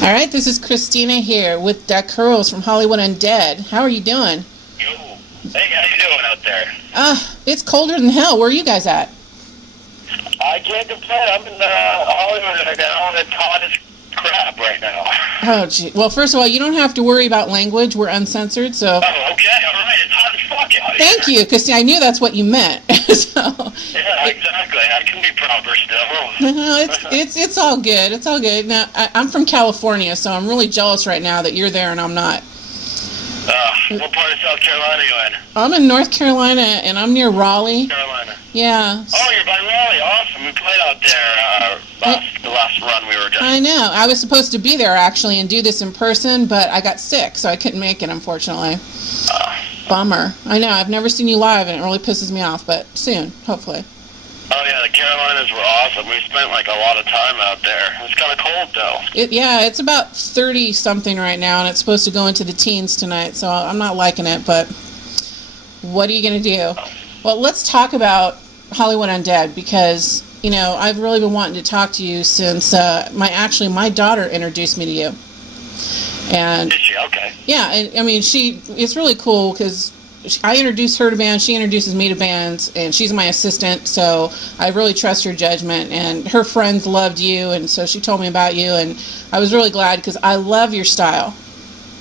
All right, this is Christina here with Deck Curls from Hollywood Undead. How are you doing? Yo. Hey, how you doing out there? It's colder than hell. Where are you guys at? I can't complain. I'm in Hollywood right now, and it's hot as crap right now. Oh, gee. Well, first of all, you don't have to worry about language. We're uncensored, so... Oh, okay, all right. It's hot as fuck out here. Thank you, because I knew that's what you meant. Yeah, exactly. I can be proper still. No, it's all good. It's all good. Now, I'm from California, so I'm really jealous right now that you're there and I'm not. What part of South Carolina are you in? I'm in North Carolina, and I'm near Raleigh. Carolina. Yeah. Oh, you're by Raleigh. Awesome. We played out there the last run we were just... I know. I was supposed to be there, actually, and do this in person, but I got sick, so I couldn't make it, unfortunately. Bummer. I know. I've never seen you live, and it really pisses me off, but soon, hopefully. Oh, yeah, the Carolinas were awesome. We spent, a lot of time out there. It was kind of cold, though. It's about 30-something right now, and it's supposed to go into the teens tonight, so I'm not liking it, but what are you going to do? Well, let's talk about Hollywood Undead, because, I've really been wanting to talk to you since my daughter introduced me to you. And Did she? Okay. Yeah, and I mean, it's really cool, because I introduce her to bands, she introduces me to bands, and she's my assistant, so I really trust her judgment, and her friends loved you, and so she told me about you, and I was really glad, because I love your style.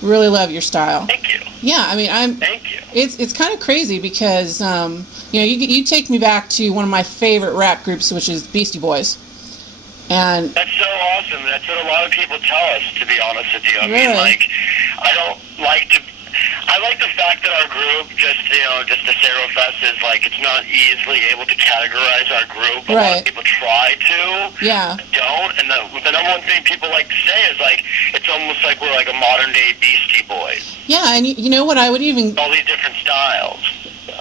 Really love your style. Thank you. Yeah, I mean, Thank you. It's kind of crazy, because, you take me back to one of my favorite rap groups, which is Beastie Boys. And that's so awesome. That's what a lot of people tell us, to be honest with you. I really? mean, I like the fact that our group, just the Serofest is it's not easily able to categorize our group. A lot of people try to. Yeah. Don't. And the number one thing people like to say is it's almost like we're like a modern day Beastie Boys. Yeah, and you know what? I would even... all these different styles.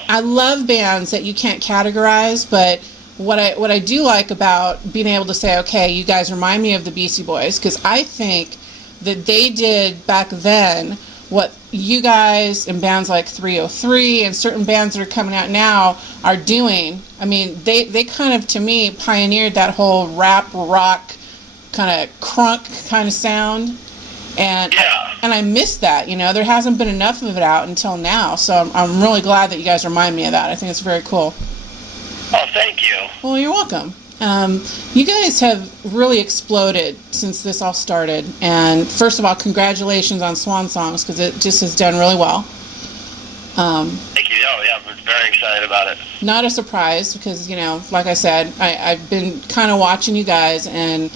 I love bands that you can't categorize, but what I do like about being able to say, okay, you guys remind me of the Beastie Boys, because I think that they did back then what you guys and bands like 303 and certain bands that are coming out now are doing. I mean, they kind of, to me, pioneered that whole rap, rock, kind of crunk kind of sound. And yeah. I miss that, There hasn't been enough of it out until now, so I'm really glad that you guys remind me of that. I think it's very cool. Oh, thank you. Well, you're welcome. You guys have really exploded since this all started. And first of all, congratulations on Swan Songs, because it just has done really well. Thank you. Oh, yeah, I'm very excited about it. Not a surprise, because, like I said, I've been kind of watching you guys, and,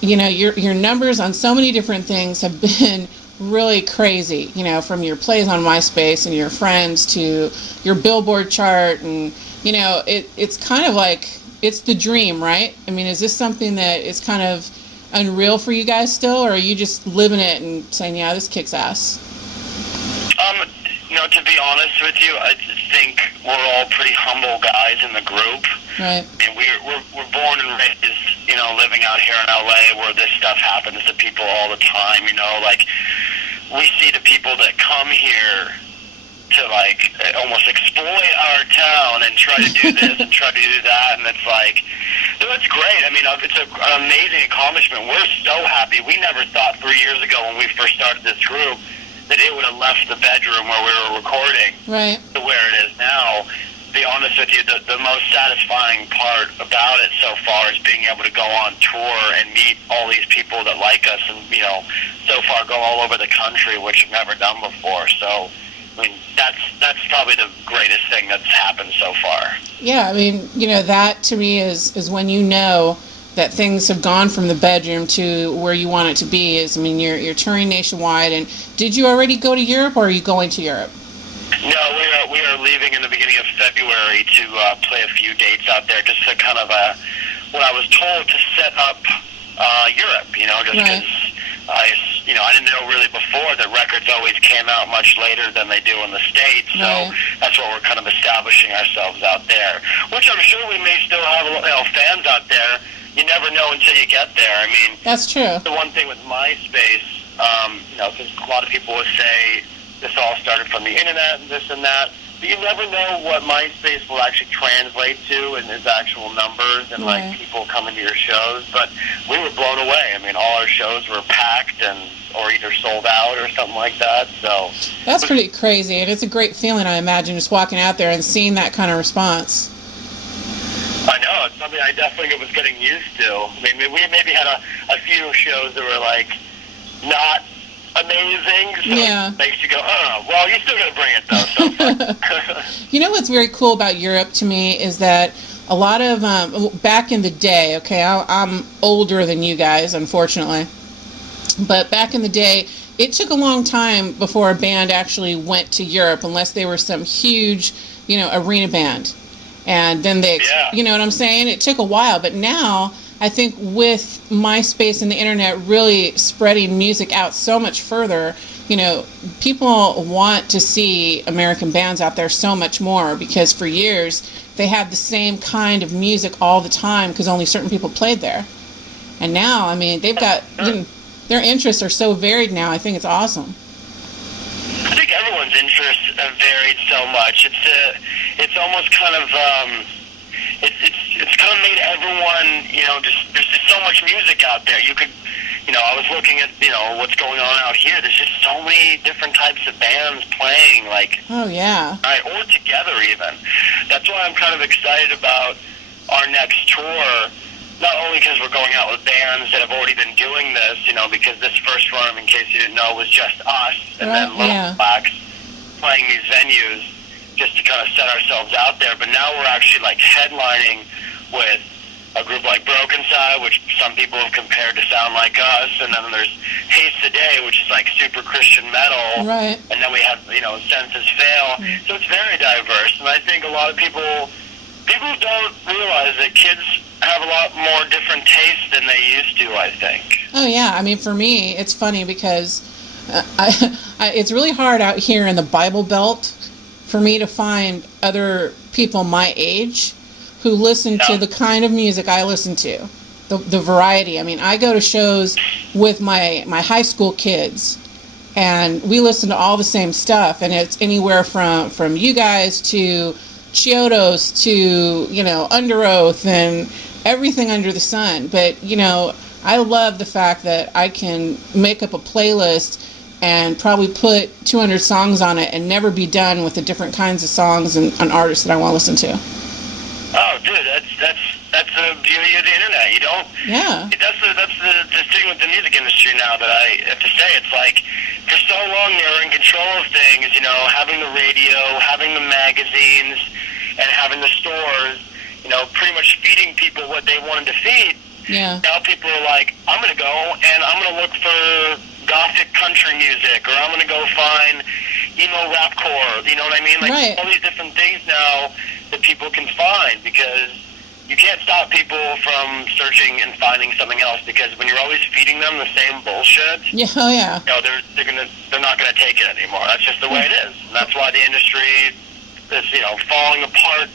your numbers on so many different things have been really crazy, from your plays on MySpace and your friends to your Billboard chart, and, it's kind of like... it's the dream, right? I mean, is this something that is kind of unreal for you guys still, or are you just living it and saying, yeah, this kicks ass? To be honest with you, I think we're all pretty humble guys in the group. Right. And we're born and raised, living out here in LA, where this stuff happens to people all the time. We see the people that come here to almost exploit our town and try to do this and try to do that, and it's great. I mean, it's an amazing accomplishment. We're so happy. We never thought 3 years ago when we first started this group that it would have left the bedroom where we were recording to where it is now. To be honest with you, the most satisfying part about it so far is being able to go on tour and meet all these people that like us, and so far go all over the country, which I've never done before. So I mean, that's probably the greatest thing that's happened so far. Yeah, I mean, that to me is when that things have gone from the bedroom to where you want it to be. You're touring nationwide, and did you already go to Europe, or are you going to Europe? No, we are leaving in the beginning of February to play a few dates out there, just to kind of what I was told to set up Europe, just because I didn't know really before that records always came out much later than they do in the States, so that's why we're kind of establishing ourselves out there, which I'm sure we may still have fans out there. You never know until you get there. I mean, that's true. The one thing with MySpace, because a lot of people would say this all started from the internet and this and that. you never know what MySpace will actually translate to in its actual numbers and like people coming to your shows. But we were blown away. I mean, all our shows were packed or either sold out or something like that. So that's pretty crazy, and it's a great feeling, I imagine, just walking out there and seeing that kind of response. I know, it's something I definitely was getting used to. I mean, we maybe had a few shows that were like not amazing, so it makes you go, oh, well, you're still going to bring it, though. So. You know what's very cool about Europe to me is that a lot of, back in the day, okay, I'm older than you guys, unfortunately, but back in the day, it took a long time before a band actually went to Europe, unless they were some huge, arena band. And then you know what I'm saying? It took a while, but now I think with MySpace and the internet really spreading music out so much further, people want to see American bands out there so much more, because for years they had the same kind of music all the time because only certain people played there. And now, I mean, they've got, their interests are so varied now. I think it's awesome. I think everyone's interests have varied so much. It's almost kind of it's kind of made everyone, there's just so much music out there. You could, I was looking at, what's going on out here. There's just so many different types of bands playing, like, oh yeah, right, or together even. That's why I'm kind of excited about our next tour. Not only because we're going out with bands that have already been doing this, because this first run, in case you didn't know, was just us, and then Little Blacks playing these venues just to kind of set ourselves out there. But now we're actually like headlining with a group like Broken Side, which some people have compared to sound like us, and then there's Haste the Day, which is like super Christian metal, right? And then we have Senses Fail, so it's very diverse. And I think a lot of people don't realize that kids have a lot more different tastes than they used to, I think. Oh yeah, I mean, for me, it's funny because it's really hard out here in the Bible Belt for me to find other people my age who listen to the kind of music I listen to, the variety. I mean, I go to shows with my high school kids, and we listen to all the same stuff, and it's anywhere from you guys to Chiodos to, Under Oath and everything under the sun. But, I love the fact that I can make up a playlist and probably put 200 songs on it and never be done with the different kinds of songs and artists that I want to listen to. Oh, dude, that's the beauty of the internet. You don't. Yeah. That's the thing with the music industry now that I have to say. It's like for so long they were in control of things. Having the radio, having the magazines, and having the stores. Pretty much feeding people what they wanted to feed. Yeah. Now people are like, I'm going to go and I'm going to look for gothic country music, or I'm going to go find emo rapcore. You know what I mean? Like right. All these different things now that people can find, because you can't stop people from searching and finding something else, because when you're always feeding them the same bullshit, oh yeah, they're not going to take it anymore. That's just the way it is. And that's why the industry is falling apart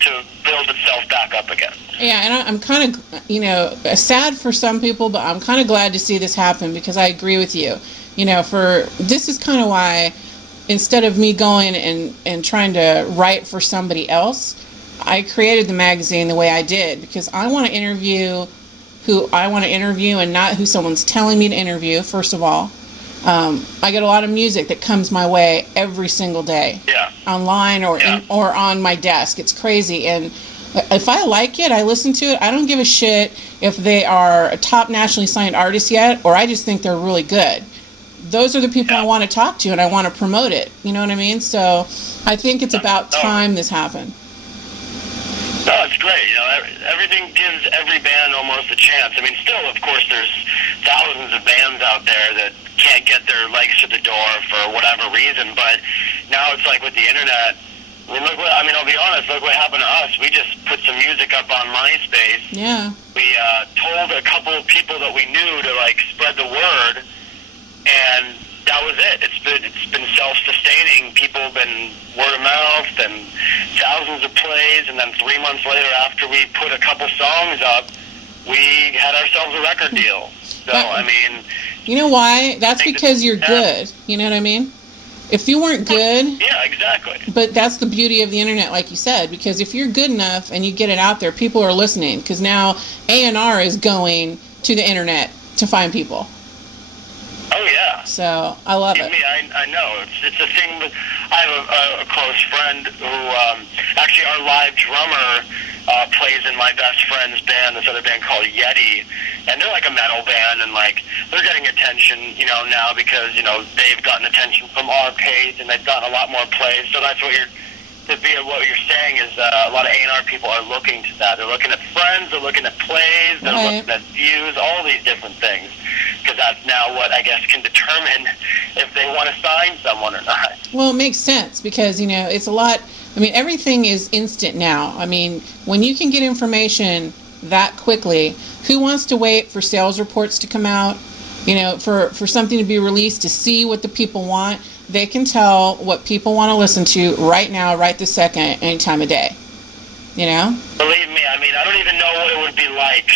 to build itself back up again. Yeah, and I'm kind of, sad for some people, but I'm kind of glad to see this happen, because I agree with you. This is kind of why, instead of me going and trying to write for somebody else, I created the magazine the way I did, because I want to interview who I want to interview and not who someone's telling me to interview, first of all. I get a lot of music that comes my way every single day, online or on my desk. It's crazy, and if I like it, I listen to it. I don't give a shit if they are a top nationally signed artist yet, or I just think they're really good. Those are the people I want to talk to, and I want to promote it. You know what I mean? So I think it's about time this happened. No, it's great. Everything gives every band almost a chance. I mean, still, of course, there's thousands of bands out there that can't get their legs to the door for whatever reason. But now it's like with the internet. I'll be honest. Look what happened to us. We just put some music up on MySpace. Yeah. We told a couple of people that we knew to spread the word, and that was it. It's been self-sustaining. People have been word of mouth and thousands of plays, and then 3 months later, after we put a couple songs up, we had ourselves a record deal. So, You know why? That's because you're good. You know what I mean? If you weren't good, yeah, exactly. but that's the beauty of the internet, like you said, because if you're good enough and you get it out there, people are listening, because now A&R is going to the internet to find people. Oh, yeah. So, I love it. I know. It's a thing. I have a close friend who, actually our live drummer plays in my best friend's band, this other band called Yeti, and they're like a metal band, and like they're getting attention, you know, now because, you know, they've gotten attention from our page, and they've gotten a lot more plays. So that's what you're saying is a lot of A&R people are looking to that. They're looking at friends, they're looking at plays, they're looking at views, all these different things, because that's now what I guess can determine if they want to sign someone or not. Well, it makes sense because, you know, it's a lot. I mean, everything is instant now. I mean, when you can get information that quickly, who wants to wait for sales reports to come out, you know, for something to be released to see what the people want? They can tell what people want to listen to right now, right this second, any time of day. You know? Believe me, I mean, I don't even know what it would be like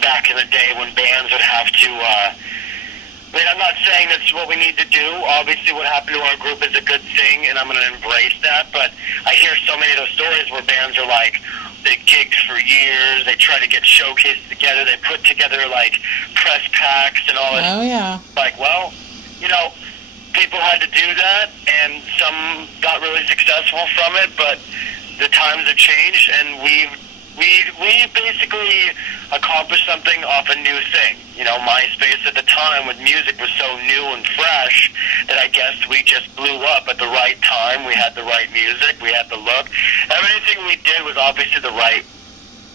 back in the day when bands would have to, I mean, I'm not saying that's what we need to do. Obviously, what happened to our group is a good thing, and I'm going to embrace that, but I hear so many of those stories where bands are like, they gigged for years, they try to get showcases together, they put together, like, press packs and all that. Oh, yeah. Like, well, you know, people had to do that, and some got really successful from it, but the times have changed, and we basically accomplished something off a new thing. You know, MySpace at the time with music was so new and fresh that I guess we just blew up at the right time. We had the right music, we had the look. Everything we did was obviously the right,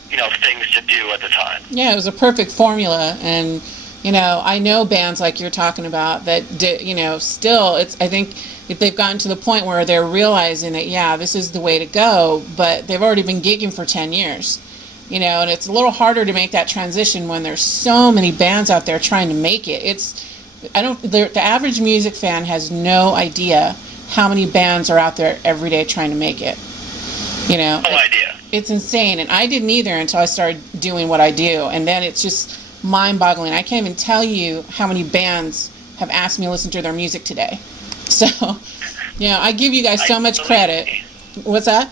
you know, things to do at the time. Yeah, it was a perfect formula, and you know, I know bands like you're talking about that, you know, still, I think if they've gotten to the point where they're realizing that, yeah, this is the way to go, but they've already been gigging for 10 years, you know, and it's a little harder to make that transition when there's so many bands out there trying to make it. The average music fan has no idea how many bands are out there every day trying to make it, you know. No idea. It's insane, and I didn't either until I started doing what I do, and then it's just mind-boggling. I can't even tell you how many bands have asked me to listen to their music today. So, you know, I give you guys so much credit. What's that?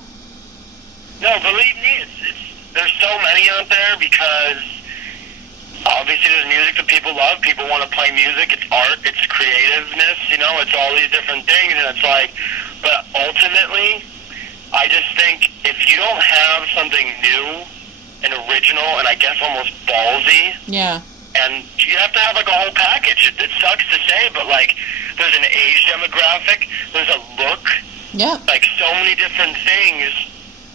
No, believe me, there's so many out there because obviously there's music that people love. People want to play music. It's art. It's creativeness. You know, it's all these different things, and it's like, but ultimately, I just think if you don't have something new and original and I guess almost ballsy. Yeah. And you have to have like a whole package. It sucks to say, but like there's an age demographic, there's a look. Yeah. Like so many different things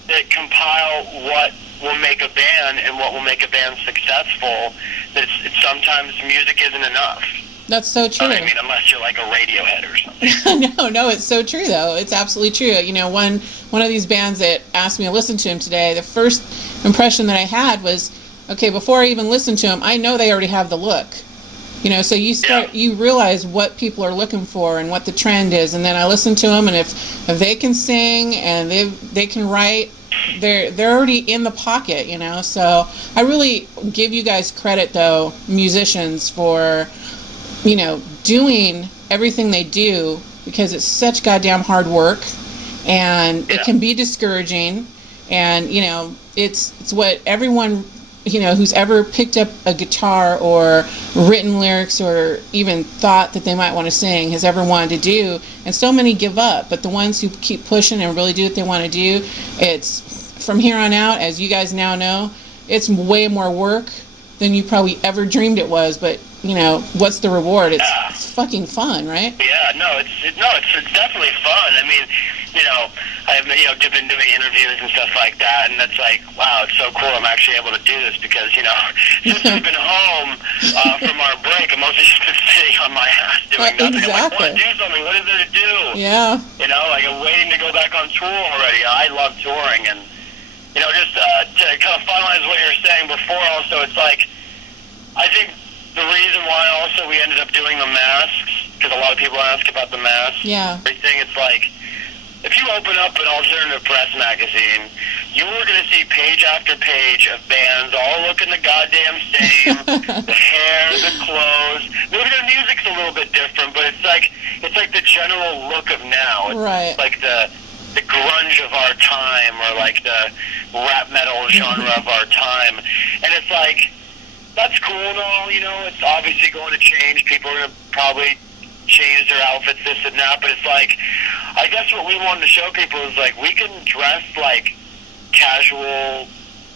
that compile what will make a band and what will make a band successful. That it's sometimes music isn't enough. That's so true. I mean, unless you're like a Radiohead or something. No, it's so true though. It's absolutely true. You know, one of these bands that asked me to listen to him today, the first impression that I had was, okay, before I even listen to them, I know they already have the look. You know, so you realize what people are looking for and what the trend is, and then I listen to them, and if they can sing and they can write, they're already in the pocket, you know. So I really give you guys credit though, musicians, for, you know, doing everything they do, because it's such goddamn hard work, and it can be discouraging, and you know, it's what everyone, you know, who's ever picked up a guitar or written lyrics or even thought that they might want to sing has ever wanted to do. And so many give up, but the ones who keep pushing and really do what they want to do, it's from here on out, as you guys now know, it's way more work than you probably ever dreamed it was. But you know, what's the reward? It's fucking fun, right? Yeah, it's definitely fun. I mean, you know, I've been doing interviews and stuff like that, and it's like, wow, it's so cool. I'm actually able to do this because, you know, since we've been home from our break, I'm mostly just been sitting on my ass doing nothing. Exactly. I'm like, I want to do something. What is there to do? Yeah. You know, like I'm waiting to go back on tour already. I love touring, and you know, just to kind of finalize what you were saying before. Also, it's like, I think the reason why also we ended up doing the masks, because a lot of people ask about the masks. Yeah. Everything, it's like, if you open up an alternative press magazine, you are going to see page after page of bands all looking the goddamn same. The hair, the clothes. Maybe their music's a little bit different, but it's like, it's like the general look of now. It's right. like the grunge of our time, or like the rap metal genre of our time. And it's like, that's cool and all, you know, it's obviously going to change. People are going to probably change their outfits, this and that, but it's like, I guess what we wanted to show people is like, we can dress like casual,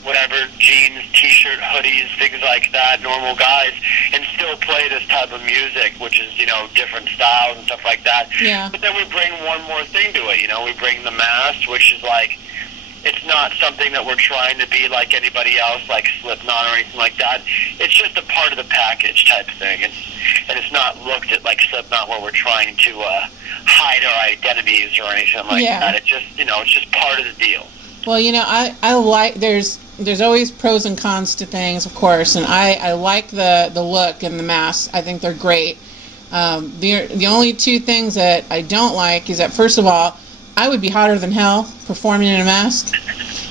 whatever, jeans, t-shirt, hoodies, things like that, normal guys, and still play this type of music, which is, you know, different styles and stuff like that. Yeah. But then we bring one more thing to it, you know, we bring the mask, which is like, it's not something that we're trying to be like anybody else, like Slipknot or anything like that. It's just a part of the package type thing. And it's not looked at like Slipknot where we're trying to hide our identities or anything like that. It's just, you know, it's just part of the deal. Well, you know, I like, there's always pros and cons to things, of course, and I like the look and the masks. I think they're great. The only two things that I don't like is that, first of all, I would be hotter than hell performing in a mask.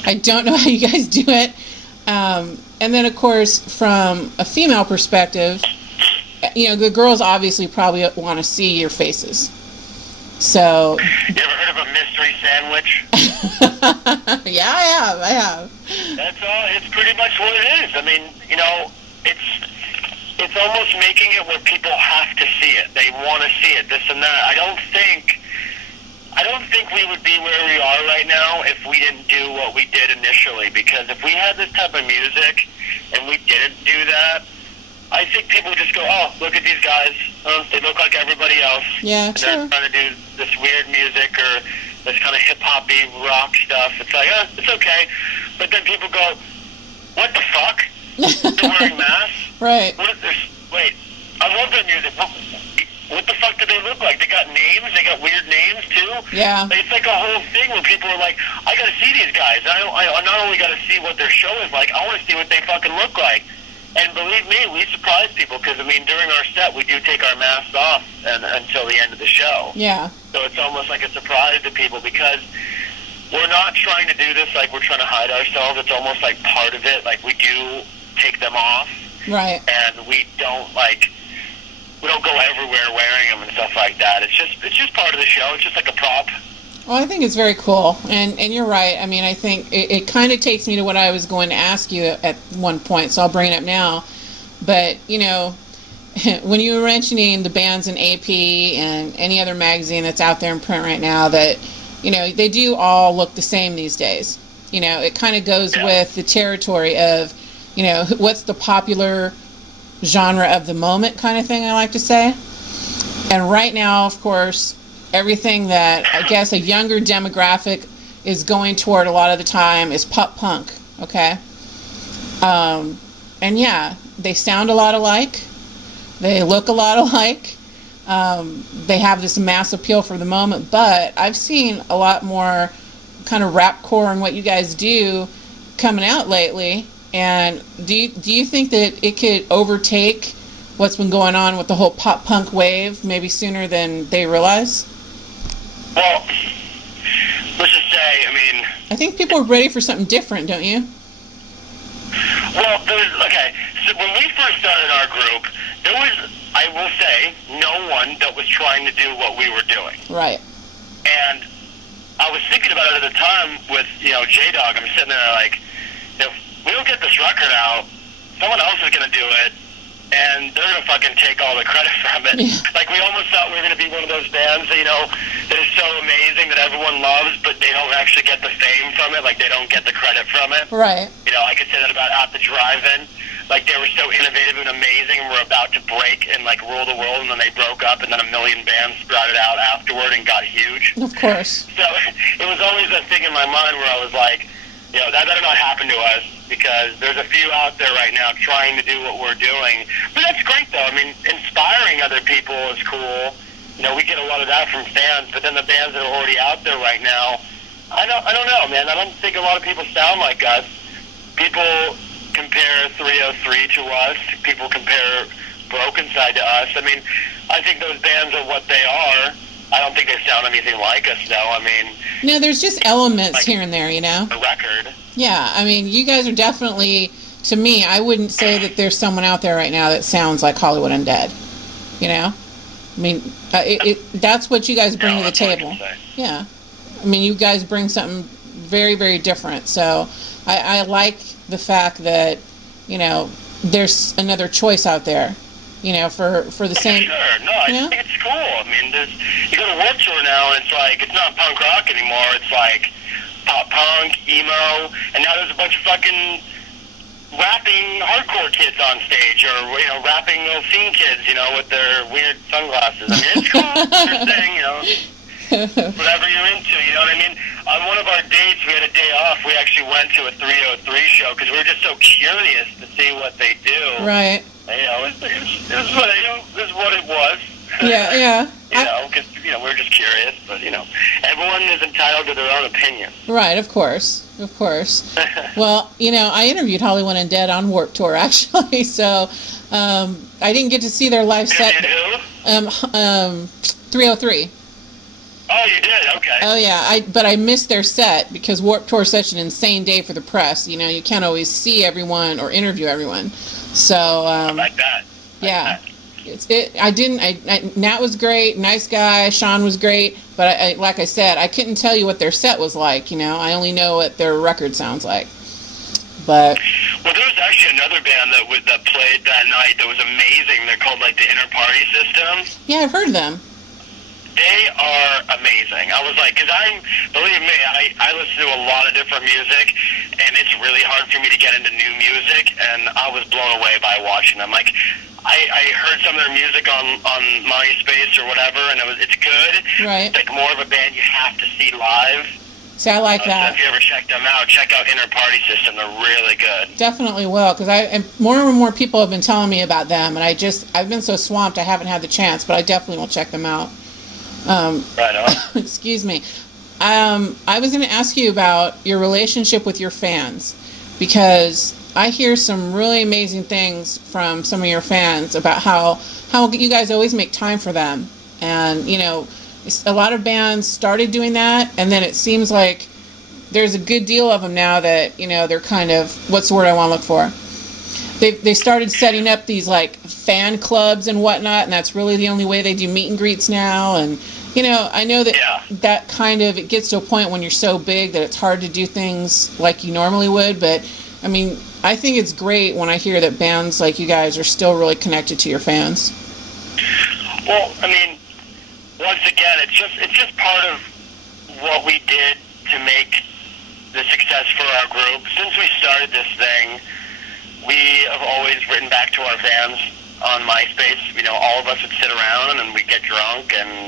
I don't know how you guys do it. And then, of course, from a female perspective, you know, the girls obviously probably want to see your faces. So. You ever heard of a mystery sandwich? Yeah, I have. That's all. It's pretty much what it is. I mean, you know, it's almost making it where people have to see it. They want to see it, this and that. I don't think we would be where we are right now if we didn't do what we did initially. Because if we had this type of music and we didn't do that, I think people would just go, oh, look at these guys. They look like everybody else. Yeah, and sure. they're trying to do this weird music or this kind of hip-hop-y rock stuff. It's like, it's okay. But then people go, what the fuck? They're wearing masks? Right. Wait, I love their music. What the fuck do they look like? They got names? They got weird names, too? Yeah. It's like a whole thing where people are like, I gotta see these guys. I not only gotta see what their show is like, I want to see what they fucking look like. And believe me, we surprise people because, I mean, during our set, we do take our masks off until the end of the show. Yeah. So it's almost like a surprise to people because we're not trying to do this like we're trying to hide ourselves. It's almost like part of it. Like, we do take them off. Right. And we don't go everywhere wearing them and stuff like that. It's just part of the show. It's just like a prop. Well, I think it's very cool, and you're right. I mean, I think it kind of takes me to what I was going to ask you at one point, so I'll bring it up now. But, you know, when you were mentioning the bands in AP and any other magazine that's out there in print right now that, you know, they do all look the same these days. You know, it kind of goes with the territory of, you know, what's the popular genre of the moment kind of thing, I like to say. And right now, of course, everything that I guess a younger demographic is going toward a lot of the time is pop punk, okay? And yeah, they sound a lot alike. They look a lot alike. They have this mass appeal for the moment, but I've seen a lot more kind of rapcore and what you guys do coming out lately. And do you think that it could overtake what's been going on with the whole pop punk wave maybe sooner than they realize? Well, let's just say, I mean... I think people are ready for something different, don't you? Well, okay, so when we first started our group, there was, I will say, no one that was trying to do what we were doing. Right. And I was thinking about it at the time with, you know, J-Dog. I'm sitting there like, if we don't get this record out, someone else is going to do it. And they're going to fucking take all the credit from it. Yeah. Like, we almost thought we were going to be one of those bands, that, you know, that is so amazing that everyone loves, but they don't actually get the fame from it. Like, they don't get the credit from it. Right. You know, I could say that about At the Drive-In. Like, they were so innovative and amazing and were about to break and, like, rule the world, and then they broke up, and then a million bands sprouted out afterward and got huge. Of course. So it was always a thing in my mind where I was like, you know, that better not happen to us, because there's a few out there right now trying to do what we're doing. But that's great, though. I mean, inspiring other people is cool. You know, we get a lot of that from fans, but then the bands that are already out there right now, I don't know, man. I don't think a lot of people sound like us. People compare 303 to us. People compare Broken Side to us. I mean, I think those bands are what they are. I don't think they sound anything like us, though. I mean... No, there's just elements like, here and there, you know? A record. Yeah, I mean, you guys are definitely... To me, I wouldn't say that there's someone out there right now that sounds like Hollywood Undead. You know? I mean, that's what you guys bring to the table. Yeah. I mean, you guys bring something very, very different. So I like the fact that, you know, there's another choice out there, you know, for the same. Sure. No, I think it's cool. I mean, you go to Warped Tour now, and it's like, it's not punk rock anymore. It's like pop punk, emo, and now there's a bunch of fucking rapping hardcore kids on stage, or, you know, rapping little scene kids, you know, with their weird sunglasses. I mean, it's cool. It's your thing, you know. Whatever you're into, you know what I mean? On one of our dates, we had a day off. We actually went to a 303 show because we were just so curious to see what they do. Right. And, you know, this is what it was. Yeah, yeah. You know, because, you know, we were just curious, but, you know, everyone is entitled to their own opinion. Right, of course. Of course. Well, you know, I interviewed Hollywood Undead on Warped Tour, actually, so I didn't get to see their live set. Who? 303. Oh, you did? Okay. Oh, yeah. But I missed their set because Warped Tour is such an insane day for the press. You know, you can't always see everyone or interview everyone. So, I like that. Yeah. Nat was great, nice guy, Sean was great, but I like I said, I couldn't tell you what their set was like, you know, I only know what their record sounds like. But well, there was actually another band that played that night that was amazing. They're called like the Inner Party System. Yeah, I've heard of them. They are amazing. I was like, because believe me, I listen to a lot of different music, and it's really hard for me to get into new music, and I was blown away by watching them. Like, I heard some of their music on MySpace or whatever, and it's good. Right. It's like more of a band you have to see live. See, I like that. So if you ever check them out, check out Inner Party System. They're really good. Definitely will, because more and more people have been telling me about them, and I've been so swamped I haven't had the chance, but I definitely will check them out. Right on. Excuse me. I was going to ask you about your relationship with your fans, because I hear some really amazing things from some of your fans about how you guys always make time for them. And, you know, a lot of bands started doing that, and then it seems like there's a good deal of them now that, you know, they're kind of, what's the word I want to look for? They started setting up these like fan clubs and whatnot, and that's really the only way they do meet and greets now. And you know, I know that that kind of, it gets to a point when you're so big that it's hard to do things like you normally would. But I mean, I think it's great when I hear that bands like you guys are still really connected to your fans. Well, I mean, once again, it's just part of what we did to make the success for our group. Since we started this thing, we have always written back to our fans on MySpace. You know, all of us would sit around and we'd get drunk and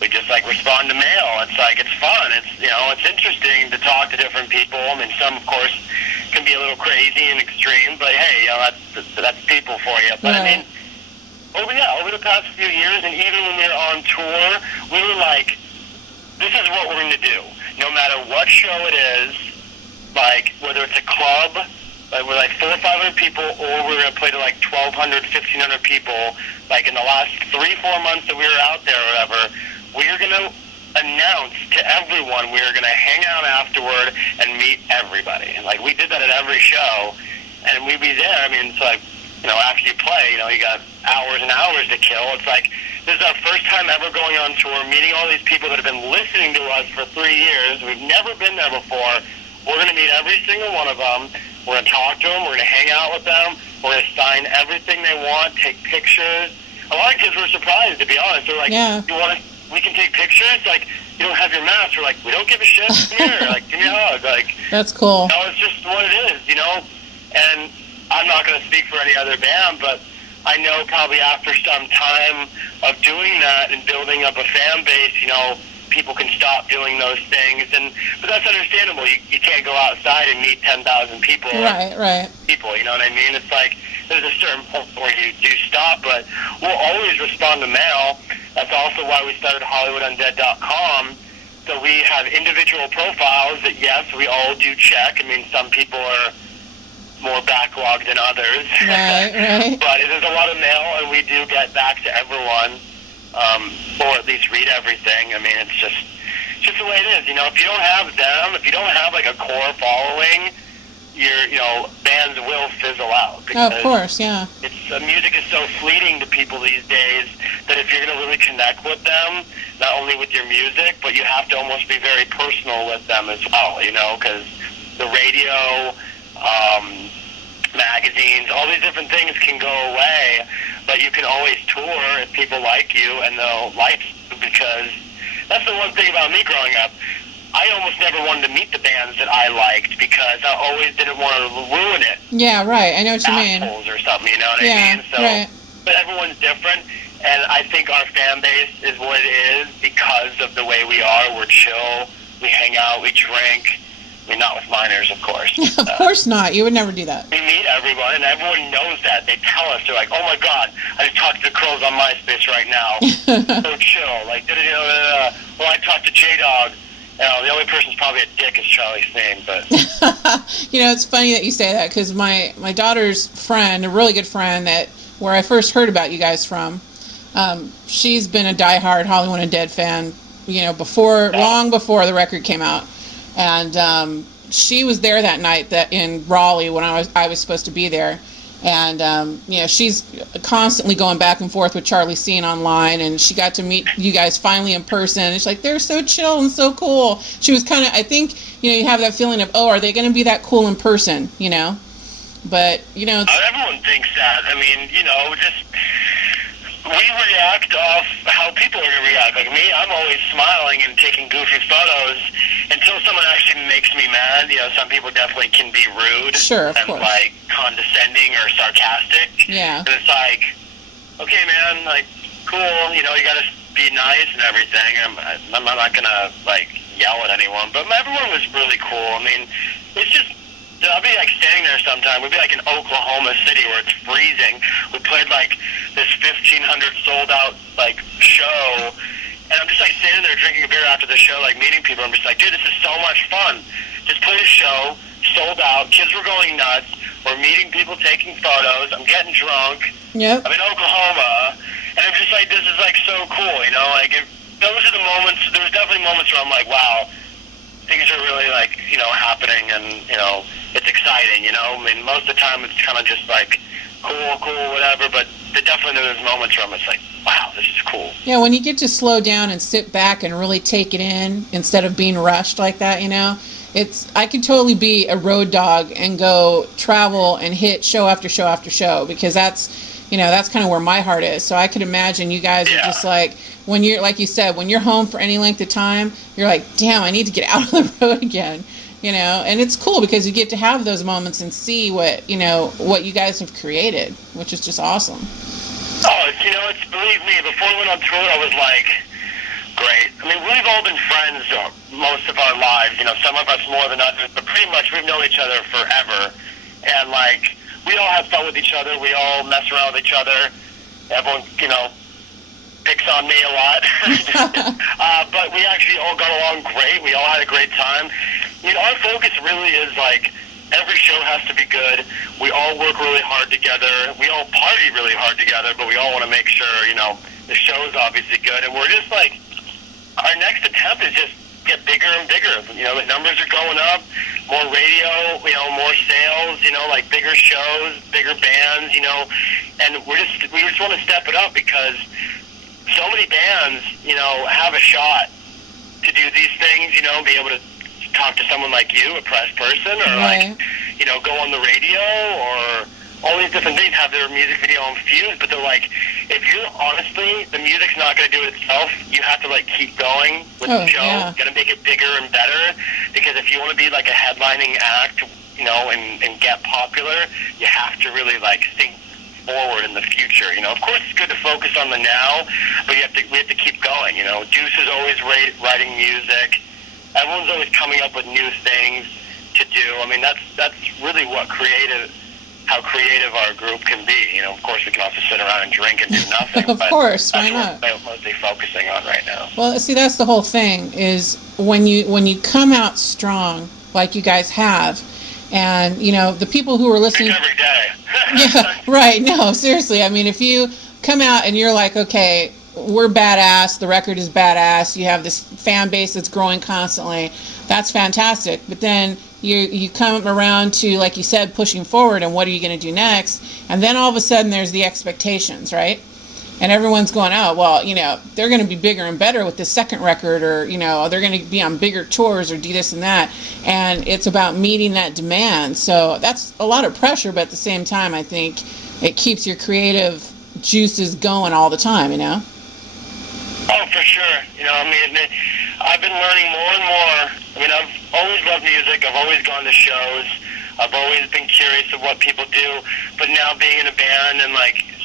we just like respond to mail. It's like, it's fun. It's, you know, it's interesting to talk to different people. I mean, some of course can be a little crazy and extreme, but hey, you know, that's people for you. But I mean, over the past few years, and even when we were on tour, we were like, this is what we're going to do. No matter what show it is, like whether it's a club, like we're like 400 or 500 people, or we're going to play to like 1,200, 1,500 people. Like in the last 3-4 months that we were out there or whatever, we're going to announce to everyone we're going to hang out afterward and meet everybody. And like we did that at every show, and we'd be there. I mean, it's like, you know, after you play, you know, you got hours and hours to kill. It's like, this is our first time ever going on tour, meeting all these people that have been listening to us for 3 years. We've never been there before. We're going to meet every single one of them. We're going to talk to them. We're going to hang out with them. We're going to sign everything they want, take pictures. A lot of kids were surprised, to be honest. They're like, we can take pictures? Like, you don't have your mask. We're like, we don't give a shit. Come here. Like, give me a hug. Like, that's cool. You know, it's just what it is, you know? And I'm not going to speak for any other band, but I know probably after some time of doing that and building up a fan base, you know, people can stop doing those things, but that's understandable. You can't go outside and meet 10,000 people. Right. People, you know what I mean? It's like there's a certain point where you do stop, but we'll always respond to mail. That's also why we started HollywoodUndead.com. So we have individual profiles that, yes, we all do check. I mean, some people are more backlogged than others. Right. But there's a lot of mail, and we do get back to everyone. Or at least read everything. I mean, it's just the way it is. You know, if you don't have them, if you don't have like a core following, bands will fizzle out. Oh, of course, yeah. Music is so fleeting to people these days that if you're going to really connect with them, not only with your music, but you have to almost be very personal with them as well, because the radio, magazines, all these different things can go away, but you can always tour if people like you, and they'll like you, because that's the one thing about me growing up. I almost never wanted to meet the bands that I liked because I always didn't want to ruin it. Yeah, right. I know what you mean. Assholes or something, you know what I mean? So, right. But everyone's different, and I think our fan base is what it is because of the way we are. We're chill. We hang out. We drink. I mean, not with minors, of course. Of course not. You would never do that. We meet everyone, and everyone knows that. They tell us, they're like, oh my God, I just talked to the Crows on MySpace right now. So chill. Like, well, I talked to J-Dog. The only person's probably a dick is Charlie's name, but... It's funny that you say that, because my daughter's friend, a really good friend, where I first heard about you guys from, she's been a diehard Hollywood Undead fan, long before the record came out. And she was there that night in Raleigh when I was supposed to be there. And, she's constantly going back and forth with Charlie Scene online, and she got to meet you guys finally in person. And she's like, they're so chill and so cool. She was kind of, I think, you have that feeling of, are they going to be that cool in person, But, everyone thinks that. I mean, we react off how people are going to react. Like me, I'm always smiling and taking goofy photos until someone actually makes me mad. Some people definitely can be rude. Sure, of and course. Like condescending or sarcastic. Yeah. And it's like, okay, man, like, cool, you got to be nice and everything. I'm not going to, yell at anyone. But everyone was really cool. I mean, it's just... I'll be standing there sometime. We'd be in Oklahoma City where it's freezing. We played this 1,500 sold out show, and I'm just standing there drinking a beer after the show, meeting people. I'm just like, dude, this is so much fun. Just played a show, sold out. Kids were going nuts. We're meeting people, taking photos. I'm getting drunk. Yep. I'm in Oklahoma, and I'm just like, this is so cool. Those are the moments. There's definitely moments where I'm like, wow, things are really happening, and it's exciting. I mean, most of the time it's kind of just cool, whatever. But definitely there's moments where I'm just like, wow, this is cool. Yeah, when you get to slow down and sit back and really take it in instead of being rushed like that, I could totally be a road dog and go travel and hit show after show after show, because that's kind of where my heart is. So I could imagine you guys are just when you're, like you said, when you're home for any length of time, you're like, damn, I need to get out on the road again, and it's cool because you get to have those moments and see what you guys have created, which is just awesome. Oh, it's, believe me, before we went on tour, I was like, great. I mean, we've all been friends most of our lives, some of us more than others, but pretty much we've known each other forever. And we all have fun with each other. We all mess around with each other. Everyone, picks on me a lot. But we actually all got along great. We all had a great time. I mean, our focus really is every show has to be good. We all work really hard together. We all party really hard together, but we all want to make sure, the show's obviously good. And we're just our next attempt is just get bigger and bigger. The numbers are going up, more radio, more sales, bigger shows, bigger bands, and we just want to step it up because so many bands, have a shot to do these things, be able to talk to someone like you, a press person, or right. Go on the radio, or all these different things, have their music video on Fuse, but they're if you're honestly, the music's not going to do it itself. You have to keep going with the show. Yeah. Got to make it bigger and better, because if you want to be a headlining act, and get popular, you have to really think forward in the future. Of course it's good to focus on the now, but we have to keep going. Deuce is always writing music. Everyone's always coming up with new things to do. I mean, that's really how creative our group can be. Of course we can also sit around and drink and do nothing. Of course, why not? That's what we're mostly focusing on right now. Well, see, that's the whole thing, is when you come out strong like you guys have, and the people who are listening every day. Yeah, right. No, seriously. I mean, if you come out and you're like, okay, we're badass, the record is badass, you have this fan base that's growing constantly, that's fantastic. But then you come around to, like you said, pushing forward and what are you going to do next, and then all of a sudden there's the expectations, right? And everyone's going, oh, well, they're going to be bigger and better with the second record, or, they're going to be on bigger tours or do this and that. And it's about meeting that demand. So that's a lot of pressure, but at the same time, I think it keeps your creative juices going all the time, Oh, for sure. I've been learning more and more. I've always loved music. I've always gone to shows. I've always been curious of what people do. But now being in a band and,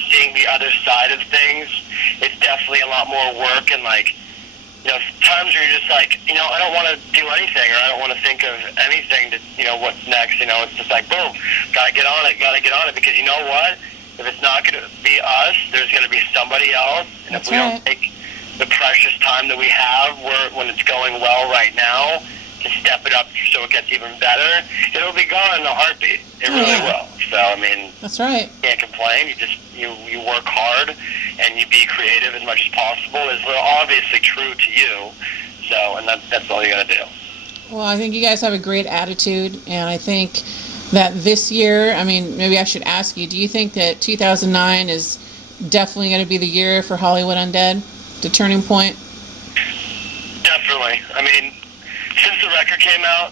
seeing the other side of things, it's definitely a lot more work. And, times where you're just I don't want to do anything, or I don't want to think of anything to, what's next. It's just boom, gotta get on it, because you know what? If it's not going to be us, there's going to be somebody else. And That's if we don't take the precious time that we have when it's going well right now to step it up so it gets even better, it'll be gone in a heartbeat. It really will. So, That's right. You can't complain. You work hard and you be creative as much as possible. It's obviously true to you. So, and that's all you got to do. Well, I think you guys have a great attitude, and I think that this year, maybe I should ask you, do you think that 2009 is definitely going to be the year for Hollywood Undead, the turning point? Definitely. Since the record came out,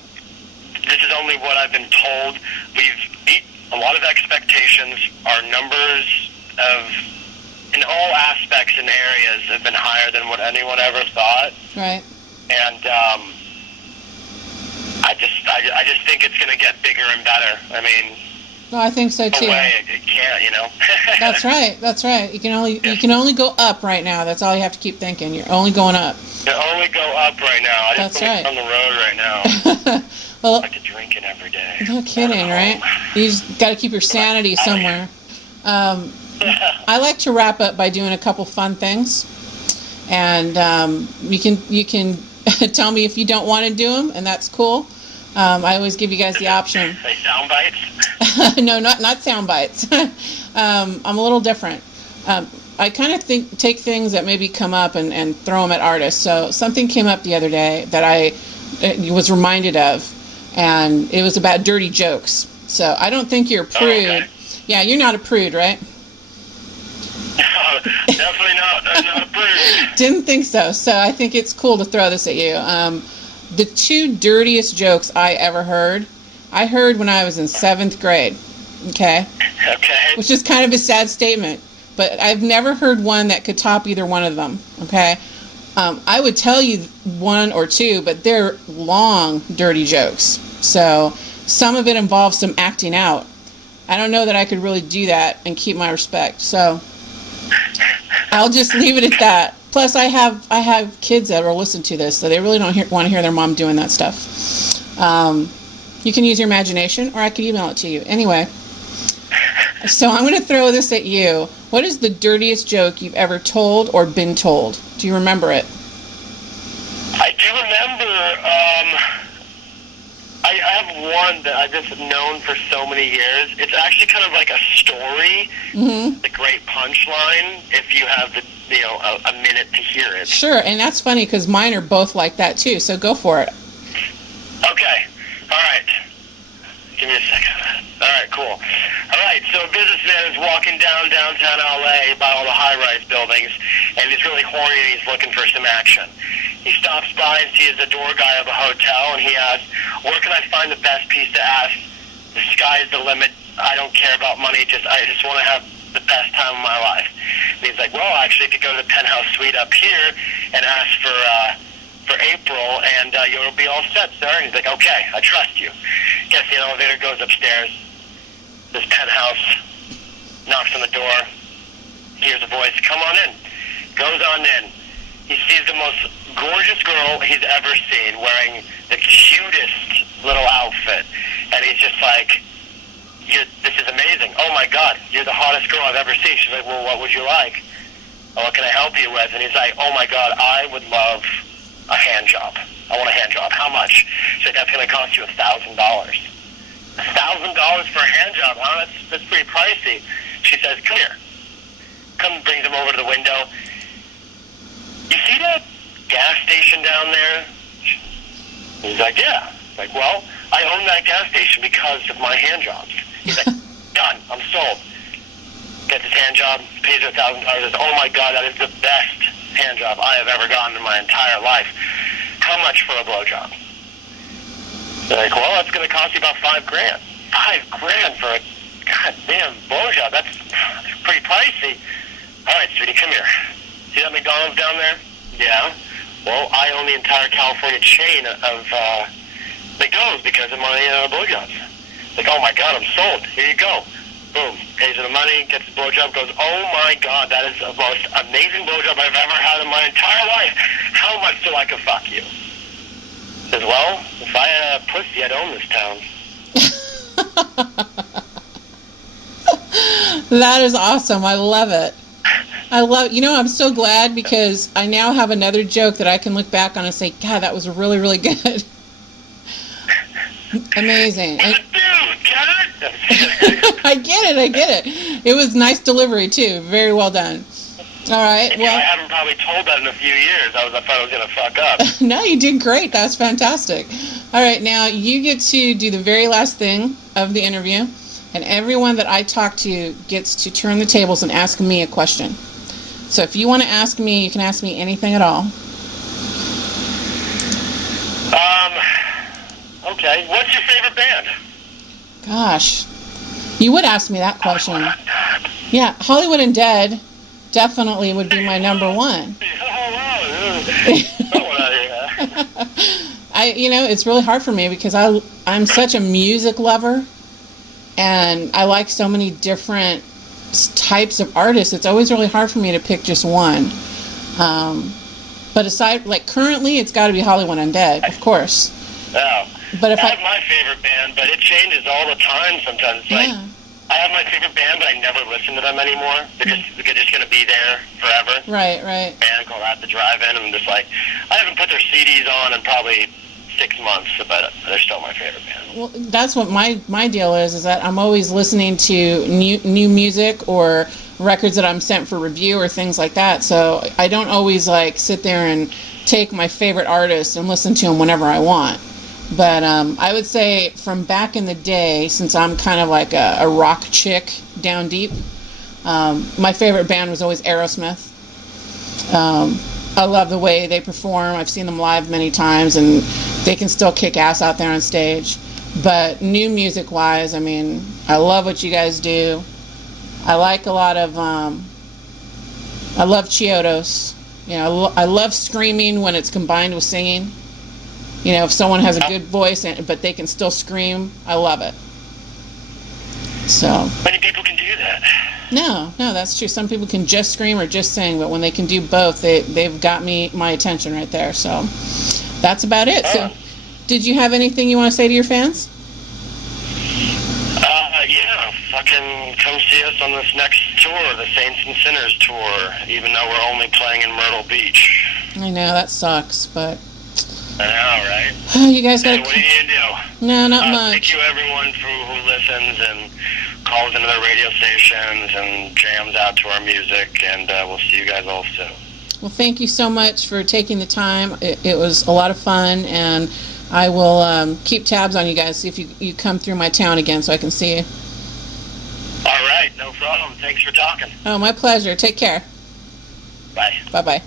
this is only what I've been told. We've beat a lot of expectations. Our numbers in all aspects and areas have been higher than what anyone ever thought. Right. And I just think it's going to get bigger and better. No, I think so too. No way it can't, That's right. That's right. You can only go up right now. That's all you have to keep thinking. You're only going up. You only go up right now. I just That's right. on the road right now. Well, I like to drink it every day. No kidding, right? You just got to keep your sanity somewhere. I like to wrap up by doing a couple fun things, and you can tell me if you don't want to do them, and that's cool. I always give you guys the option. Say sound bites? No, not sound bites. I'm a little different. I kind of take things that maybe come up and throw them at artists. So something came up the other day that I was reminded of, and it was about dirty jokes. So I don't think you're a prude. Okay. Yeah, you're not a prude, right? No, definitely not. I'm not a prude. Didn't think so. So I think it's cool to throw this at you. The two dirtiest jokes I ever heard, I heard when I was in 7th grade. Okay? Okay. Which is kind of a sad statement, but I've never heard one that could top either one of them. Okay? I would tell you one or two, but they're long, dirty jokes. So some of it involves some acting out. I don't know that I could really do that and keep my respect. So I'll just leave it at that. Plus, I have kids that will listen to this, so they really don't want to hear their mom doing that stuff. You can use your imagination, or I could email it to you. Anyway, so I'm going to throw this at you. What is the dirtiest joke you've ever told or been told? Do you remember it? I do remember. I have one that I've just known for so many years. It's actually kind of like a story, the great punchline, if you have a minute to hear it. Sure, and that's funny because mine are both like that too, so go for it. Okay. All right. Give me a second. All right, cool. All right, so a businessman is walking downtown LA by all the high-rise buildings, and he's really horny and he's looking for some action. He stops by and sees the door guy of a hotel, and he asks, where can I find the best piece to ask? The sky's the limit. I don't care about money. I just want to have the best time of my life. And he's like, well, actually, if you go to the penthouse suite up here and ask for April, and you'll be all set, sir. And he's like, okay, I trust you. Gets the elevator, goes upstairs. This penthouse, knocks on the door, hears a voice, come on in. Goes on in. He sees the most gorgeous girl he's ever seen, wearing the cutest little outfit. And he's just like, this is amazing. Oh my God, you're the hottest girl I've ever seen. She's like, well, what would you like? Oh, what can I help you with? And he's like, oh my God, I would love a hand job. I want a hand job. How much? She's like, that's going to cost you $1,000. $1,000 for a hand job, huh? That's pretty pricey. She says, come here. Brings him over to the window. You see that gas station down there? He's like, yeah. Like, well, I own that gas station because of my hand jobs. He's like, done. I'm sold. Gets his hand job, pays her $1,000. Says, oh my God, that is the best hand job I have ever gotten in my entire life. How much for a blowjob? They're like, well, it's going to cost you about $5,000. $5,000 for a goddamn blowjob. That's pretty pricey. All right, sweetie, come here. See that McDonald's down there? Yeah. Well, I own the entire California chain of McDonald's because of my blowjobs. Like, oh my God, I'm sold. Here you go. Boom. Pays her the money, gets the blowjob, goes, oh my God, that is the most amazing blowjob I've ever had in my entire life. How much do I could fuck you? Says, well, if I had a pussy, I'd own this town. That is awesome. I love it. I'm so glad because I now have another joke that I can look back on and say, God, that was really, really good. Amazing. Dude, get it? I get it. It was nice delivery too. Very well done. All right. Well, I haven't probably told that in a few years. I thought I was going to fuck up. No, you did great. That's fantastic. All right. Now you get to do the very last thing of the interview. And everyone that I talk to gets to turn the tables and ask me a question. So if you want to ask me, you can ask me anything at all. Okay. What's your favorite band? Gosh, you would ask me that question. Yeah, Hollywood Undead definitely would be my number one. It's really hard for me because I'm such a music lover. And I like so many different types of artists. It's always really hard for me to pick just one. But aside, like currently, it's got to be Hollywood Undead, of course. Yeah. But if I have my favorite band, but it changes all the time sometimes. It's like, I have my favorite band, but I never listen to them anymore. They're just going to be there forever. Right. Band called At the Drive-In, and I'm just like, I haven't put their CDs on in probably 6 months, but they're still my favorite band. Well, that's what my deal is that I'm always listening to new music or records that I'm sent for review or things like that. So I don't always like sit there and take my favorite artist and listen to them whenever I want. But I would say from back in the day, since I'm kind of like a rock chick down deep, my favorite band was always Aerosmith. I love the way they perform. I've seen them live many times, and they can still kick ass out there on stage. But new music-wise, I mean, I love what you guys do. I like a lot of, I love Chiodos. I love screaming when it's combined with singing. If someone has a good voice, but they can still scream, I love it. So. Many people can do that. No, that's true. Some people can just scream or just sing, but when they can do both, they've got my attention right there. So that's about it. So did you have anything you want to say to your fans? Yeah, fucking come see us on this next tour, the Saints and Sinners tour, even though we're only playing in Myrtle Beach. I know, that sucks, but... I know, right? You guys gotta... What are you gonna do? No, not much. Thank you, everyone, who listens and calls into the radio stations and jams out to our music, and we'll see you guys all soon. Well, thank you so much for taking the time. It was a lot of fun, and I will keep tabs on you guys, see if you come through my town again so I can see you. All right, no problem. Thanks for talking. Oh, my pleasure. Take care. Bye. Bye-bye.